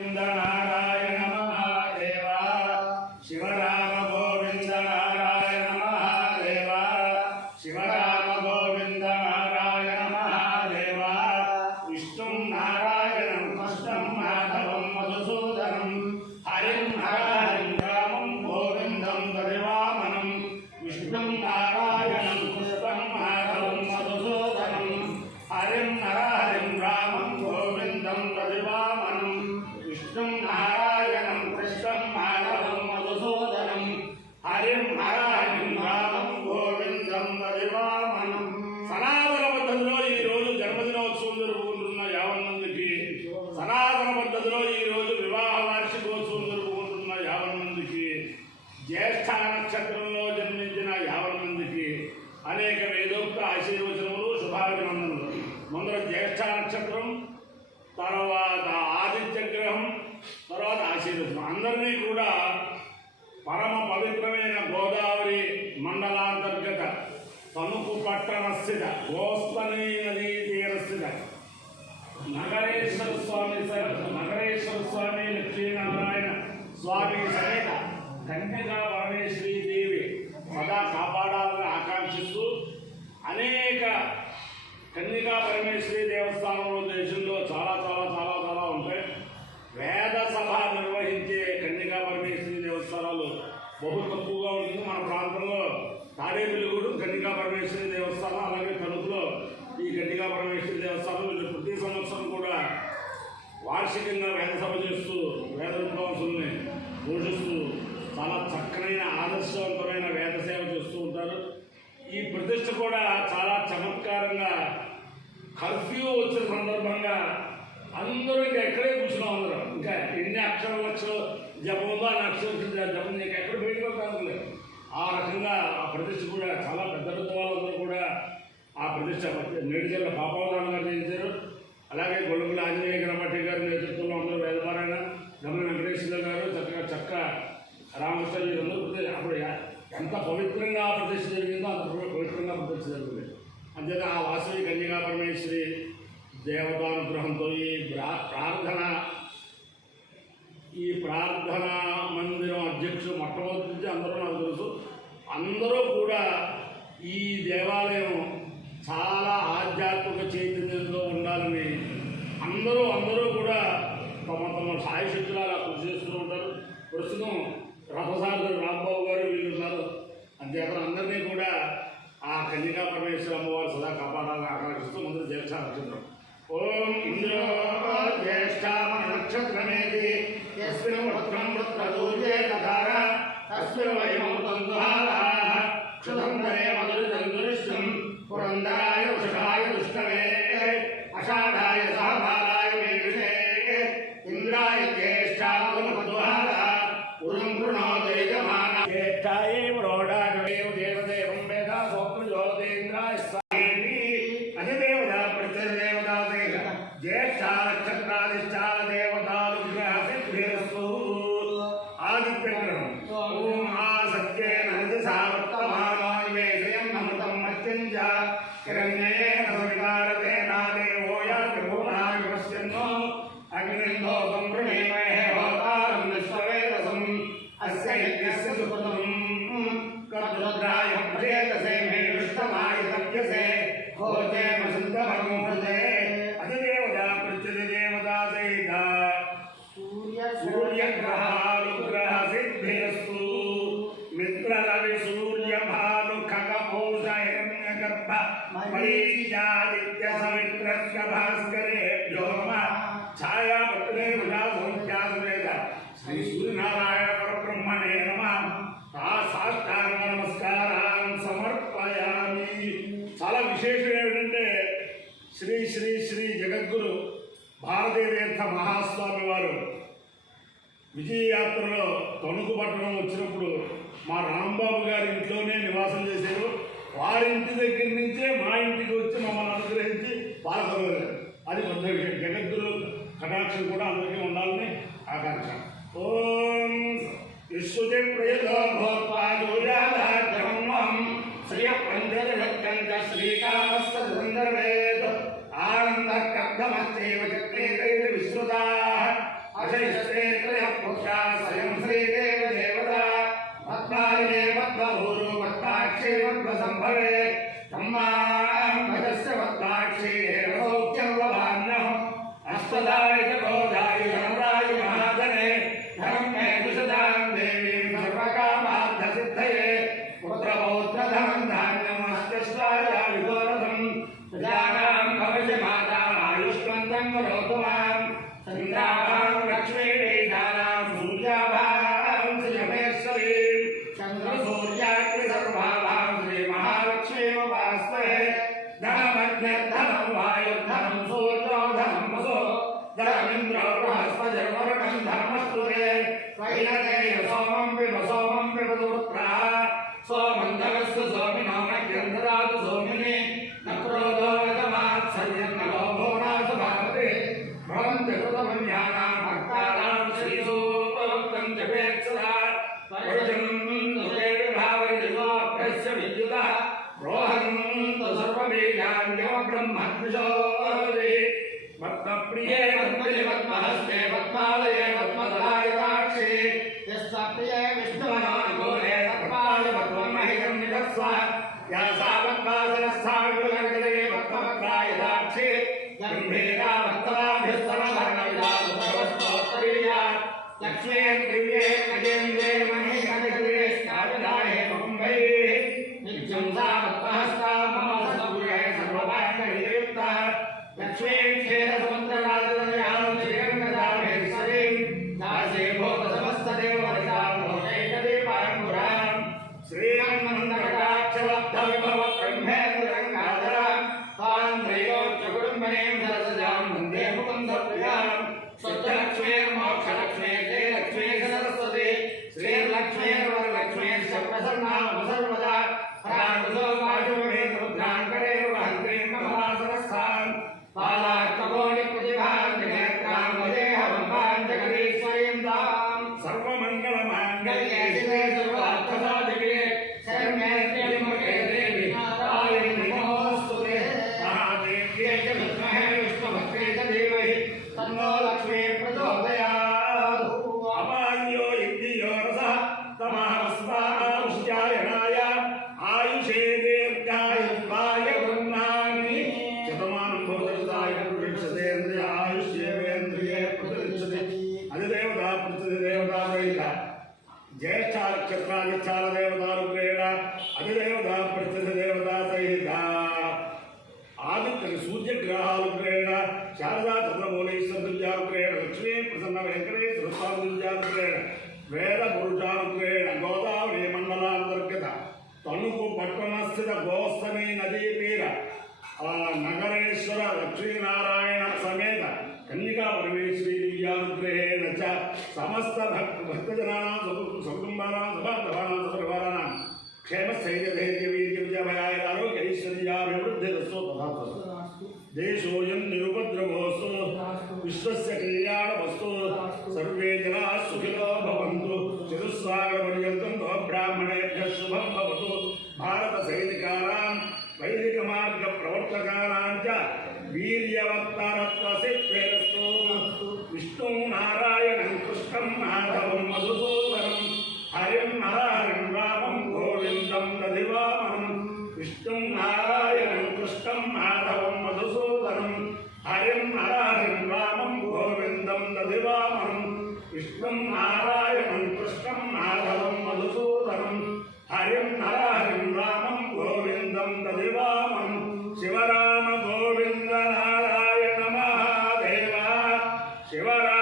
नारायण महादेव शिवराम गोविंद नारायण महादेव शिवराम गोविंद नारायण महादेव विष्णु नारायणं कृष्णं माधवं मधुसूदनं हरिं हरिं रामं गोविंदं दधिवामनं विष्णु नारायणं कृष्णं माधवं मधुसूदनं हरिं हरिं रामं गोविंदं दधिवामनं विष्णुं नारायणं कृष्णं माधवं मधुसूदनं हरिं हरिं रामं गोविंदं दधिवामनं సనాతన పద్ధతిలో ఈ రోజు జన్మదినోత్సవం జరుపుకుంటున్న 50 మందికి, సనాతన పద్ధతిలో ఈ రోజు వివాహ వార్షికోత్సవం జరుపుకుంటున్న 50 మందికి, జ్యేష్ఠ నక్షత్రంలో జన్మించిన 50 మందికి అనేక వేదోక్త ఆశీర్వచనములు శుభాభినందనలు. ముందర జ్యేష్ఠ నక్షత్రం, తర్వాత ఆదిత్య గ్రహం, తర్వాత ఆశీర్వచనం. అందరినీ కూడా పరమ పవిత్రమైన గోదావరి మండలాంతర్గత తణుకు పట్టణస్థిత గోస్పని నదీ తీరస్థిత నగరేశ్వర స్వామి లక్ష్మీనారాయణ స్వామి సమేత కన్యకా పరమేశ్వరీ దేవి సదా కాపాడాలని ఆకాంక్షిస్తూ అనేక కన్యకా పరమేశ్వరి దేవస్థానంలో దేశంలో చాలా చాలా చాలా చాలా ఉంటాయి. వేద సభ నిర్వహించే కన్యకా పరమేశ్వరి దేవస్థానాలు బహు తక్కువగా ఉంటుంది. మన ప్రాంతంలో తాడేపల్లిగూడు కన్యకా పరమేశ్వరి దేవస్థానం, అలాగే తణుకులో ఈ కన్యకా పరమేశ్వరి దేవస్థానం వీళ్ళు ప్రతి సంవత్సరం కూడా వార్షికంగా వేద సభ చేస్తూ వేద విద్వాంసుల్ని పోషిస్తూ చాలా చక్కనైన ఆదర్శవంతమైన వేద సేవ చేస్తూ ఉంటారు. ఈ ప్రతిష్ట కూడా చాలా చమత్కారంగా కర్ఫ్యూ వచ్చిన సందర్భంగా అందరూ ఇంకా ఎక్కడే కూర్చున్నాం. అందరూ ఇంకా ఎన్ని లక్షలు జపం ఉందో ఆ అక్షర జపం ఇంకా ఎక్కడ బయటకు కాదు. ఆ రకంగా ఆ ప్రతిష్ట కూడా చాలా పెద్ద పెద్ద వాళ్ళందరూ కూడా ఆ ప్రతిష్ట నేడుజల్ల పాపావధానం గారు చేయించారు. అలాగే గొడుగుల ఆంజనేయ గణపతి గారి నేతృత్వంలో అందరూ వేదపారాయణ, గమన వెంకటేశ్వర గారు చక్క రామకృష్ణ అందరూ అప్పుడు ఎంత పవిత్రంగా ఆ ప్రతిష్ట జరిగిందో అంత పవిత్రంగా ప్రతిష్ట జరిగింది. అంతేత ఆ వాసవి కన్యకా పరమేశ్వరి దేవతానుగ్రహంతో ఈ ప్రార్థన మందిరం అధ్యక్షుడు మొట్టమొదటి నుంచి అందరూ నాకు తెలుసు. అందరూ కూడా ఈ దేవాలయం చాలా ఆధ్యాత్మిక చైతన్యంతో ఉండాలని అందరూ కూడా తమ సాయశక్తులు అలా కృషి చేస్తూ ఉంటారు. ప్రస్తుతం రథసారథుడు రాంబాబు గారు వీళ్ళు ఉన్నారు. అంతేత అందరినీ కూడా ఆ కన్యకా పరమేశ్వర అమ్మవారు సదా కాపాడాలని ఆకాంక్షిస్తూ ముందు జ్యేష్ఠ నక్షత్రం. ఓం ఇంద్రో జ్యేష్ఠ నక్షత్రమేది యస్మిన్ వక్రం వృత్రదూర్యే కథార తస్మిన్ వయమృతం దుహారాః క్షుధంధరే మధురితం పురందరాయ వృషాయ దుష్టవే అషాఢాయ సహభారాయ మేఘే ఇంద్రాయ జ్యేష్ఠామధుహారా ఉరం కృణోతే యజమానా జ్యేష్ఠాయే వ్రోడాజే దేవదేవం వేద సోత్రం జ్యోతేంద్రాయ స్వామి అధిదేవతా ప్రత్యదేవతా జ్యేష్ఠ నక్షత్రాధిష్టాన దేవతాలు గ్రహసిద్ధిరస్తు. ఆదిత్య గ్రహం ఓం ఆ సత్యేన హృదిసా వర్తమానోన్వేషయం అమృతం మత్యం చ హిరణ్యేన సవితారతేన దేవో యాతి భువనాని పశ్యన్నో అగ్నిందోపం ప్రణీమహే హోతారం విశ్వవేదసం అస్య యజ్ఞస్య సుకృతం కర్తృద్రాయ ప్రచేతసే మే విష్ణమాయ తప్యసే హోచేమ శుద్ధమం హృదే అధిదేవతా ప్రత్యధిదేవతా సహిత సూర్యగ్రహానుగ్రహ సిద్ధిరస్తు. మిత్రరవి సూర్య భాను ఖగపూష హిరణ్యగర్భ మరీచియాదిత్య సవిత్రస్య భాస్కరేభ్యో నమః ఛాయాపత్రే విలాసోధ్యాసవేద శ్రీ సూర్యనారాయణ పరబ్రహ్మణే నమః. సాష్టాంగ నమస్కారాన్ని సమర్పయామి. చాలా విశేషం ఏమిటంటే శ్రీ శ్రీ శ్రీ జగద్గురు భారతీతీర్థ మహాస్వామి వారు విజయయాత్రలో తణుకు పట్టణం వచ్చినప్పుడు మా రాంబాబు గారి ఇంట్లోనే నివాసం చేశారు. వారింటి దగ్గర నుంచే మా ఇంటికి వచ్చి మమ్మల్ని అనుగ్రహించి పాల్గొనలేదు. అది పెద్ద విషయం. జగద్గురు కటాక్షం కూడా అందరికీ ఉండాలని ఆకాంక్ష. ఓం విశ్వతే ప్రయతో భోత్వాజోజాధాగ్రహం శ్రియ పంచరకంచ శ్రీకామస్తేత్ ఆనంద కర్ధమస్తేవ చక్రే విశ్రుతాః अशैस्ते त्रयः पुरुषाः स्वयं श्रीदेव देवता पद्मालिने पद्मभूरो पद्माक्षे पद्मसम्भवे तम्मां भजस्य पद्माक्षे सौख्यं लभान्यः अष्टदाय च बोधाय धनराय महाधने धनं मे दुषदां देवीं सर्वकामार्थसिद्धये पुत्रपौत्रधनं धान्यम् अष्टश्वाया विगोरधं प्रजानां भवति माता आयुष्मन्तं करोतु मां सन्दाभां लक्ष्मी वेदानां सूर्याभां श्रीमहेश्वरीं चन्द्रसूर्याग्नि सर्वाभां श्रीमहालक्ष्मी वास्महे धनमग्निर्धनं वायुर्धनं सूर्यो धनं वसो धनमिन्द्रो बृहस्पतिर्वरुणं धर्मस्तु ते वैनतेय सोमं पिबतु पुत्राः सोमं धवस्तु सोमिनो मह्यं ददातु सोमिने न क्रोधो न मात्सर्यं न लोभो नास्तु भावते भवन्ति कृतपुण्यानां भक्तानां श्रीसूक्तं जपेत्सदा वैजं तुते विभावरिदिवोऽभ्यस्य विद्युतः रोहन्तु सर्वबीजान्यो ब्रह्मद्विषोदे पद्मप्रिये पद्मजे पद्महस्ते पद्मालये पद्मदलायताक्षे यस्त्वप्रिये विष्णुवनानुकूले पद्माय पद्ममहितं निजस्व या सा पद्मासनस्था विपुलगजये पद्मपत्रायताक्षे गम्भीरा भक्तवाभ्यस्तमभरणविलासोत्तरीया लक्ष्मे दिव्ये गजेन्द्रे महेशगजये स्नाविदाये मुम्बै नित्यं सा पद्महस्ता मम सूर्ये सर्वभाग्ययुक्ता लक्ष्मी क्षीरसमुद्रराजतनयां श्रीरङ्गदामेश्वरीं दासे भूतसमस्तदेववनितां भोजैकदीपाङ्कुरां श्रीमन्मन्दकटाक्षलब्धविभवब्रह्मेन्द्ररङ्गाधरां तां त्रैलोक्यकुटुम्बिनीं सरसजां वन्दे मुकुन्दप्रियां शुद्धलक्ष्मीर्मोक्षलक्ष्मी श्रीलक्ष्मी सरस्वती श्रीर्लक्ष्मीर्वरलक्ष्मीश्च प्रसन्ना सर्वदा हराकुशो पाशुमेतरुद्राङ्करे वहन्तीं कमलासनस्थां पालात्तकोटिप्रतिभान्तिनेत्रां वदेहवम्बाञ्जगदीश्वरीं तां सर्वमङ्गलमाङ्गल्ये शिवे सर्वार्थसाधिके शरण्ये त्र्यम्बके देवी नारायणि नमोऽस्तुते महादेव्यै च विद्महे विष्णुभक्त्यै च धीमहि तन्नो लक्ष्मी प्रचोदयात् अपान्यो इन्द्रियो रसः तमहस्वामुष्यायणाय आयुषे दीर्घायुष्माय ब्रह्माणि शतमानं भवति पुरुषसेन्द्रिय आयुष्येवेन्द्रिये प्रतिष्ठते अधिदेवता प्रतिदेवता सहित ज्येष्ठ नक्षत्रादिच्छाल देवतारुग्रेण अधिदेवता प्रतिदेवता सहित आदित्य सूर्यग्रहारुग्रेण शारदा चंद्रमौलीश्वरदुर्यारुग्रेण लक्ष्मी प्रसन्न वेंकटेश्वर स्वामिदुर्यारुग्रेण वेद पुरुषारुग्रेण गोदावरी मंडलांतर्गत तनुकु पट्टणस्थित गोस्तनी नदी तीर नगरेश्वर लक्ष्मीनारायण समेत कन्यका परमेश्वरी दिव्यानुग्रहेण च समस्त भक्तजनानां सकुटुम्बानां सभासदानां सपरिवाराणां क्षेमस्थैर्यधैर्यवीर्यविजयभयाय आरोग्य ऐश्वर्याभिवृद्धिरस्तु तथास्तु देशोऽयं निरुपद्रवोऽस्तु विश्वस्य कल्याणमस्तु सर्वे जनाः सुखिनो भवन्तु चतुस्सागरपर्यन्तं ब्राह्मणेभ्यः शुभं भवतु भारतसैनिकानां वैदिकमार्गप्रवर्तकानां च वीर्यवत्तरत्वसिद्धेरस्तु विष्णुं नारायणं कृष्णं माधवं मधुसूदनं हरिं नरहरिं रामं गोविन्दं दधिवामनं विष्णुं नारायणं कृष्णं माधवं मधुसूदनं हरिं नरहरिं रामं गोविन्दं दधिवामनं विष्णुं नारायणं कृष्णं माधवं मधुसूदनं हरिं नरहरिं रामं गोविन्दं दधिवामनं शिवराम गोविन्द नारायण महादेव शिवराम